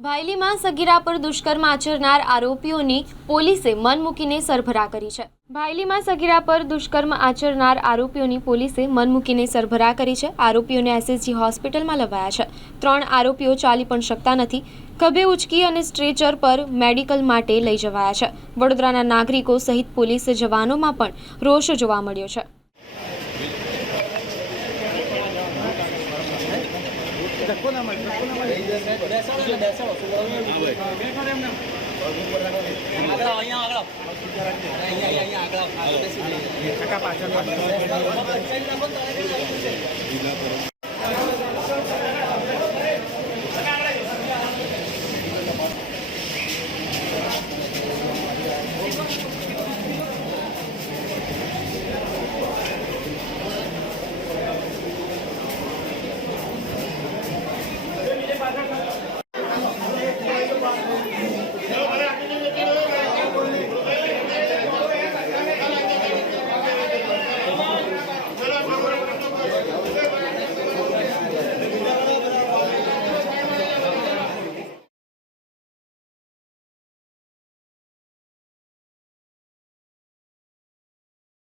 ભાયલીમાં સગીરા પર દુષ્કર્મ આચરનાર આરોપીઓની પોલીસે મન મૂકીને સરભરા કરી છે। ભાયલીમાં સગીરા પર દુષ્કર્મ આચરનાર આરોપીઓની પોલીસે મન મૂકીને સરભરા કરી છે। આરોપીઓને એસએસજી હોસ્પિટલમાં લવાયા છે। 3 આરોપીઓ ચાલી પણ શકતા નથી। ખભે ઉચકી અને સ્ટ્રેચર પર મેડિકલ માટે લઈ જવાયા છે। વડોદરાના નાગરિકો સહિત પોલીસ જવાનોમાં પણ રોષ જોવા મળ્યો છે।